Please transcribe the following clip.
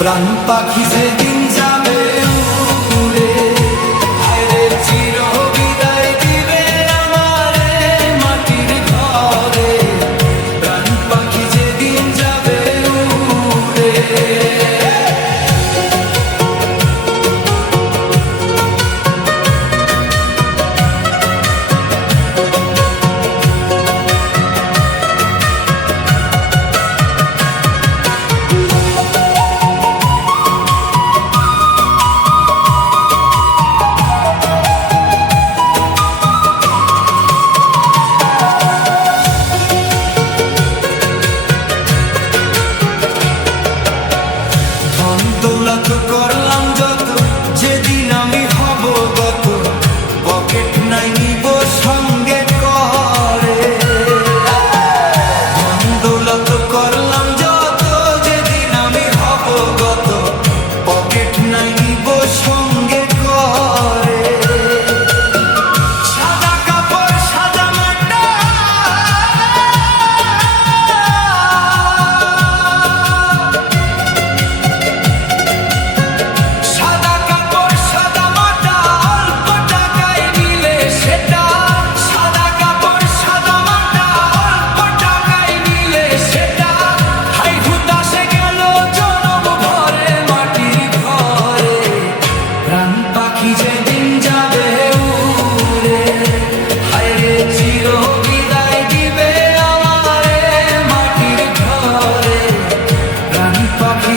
প্রাণ পাখি যেদিন যাবে উড়ে, হায়রে চির বিদায় দিবে আমারে মাটির ঘরে। প্রাণ পাখি যেদিন যাবে উড়ে। দৌলত করলাম যত, যেদিন আমি হব গত, পকেট নাই নিব সঙ্গে করে। দৌলত করলাম যত, যেদিন আমি হব গত, পকেট নাই নিব সঙ্গে করে। সাদা কাপড় সাদা মাটা, পাখি যেদিন যাবে উড়ে, হায়রে চির বিদায় দিবে আমারে মাটির ঘরে। প্রাণ পাখি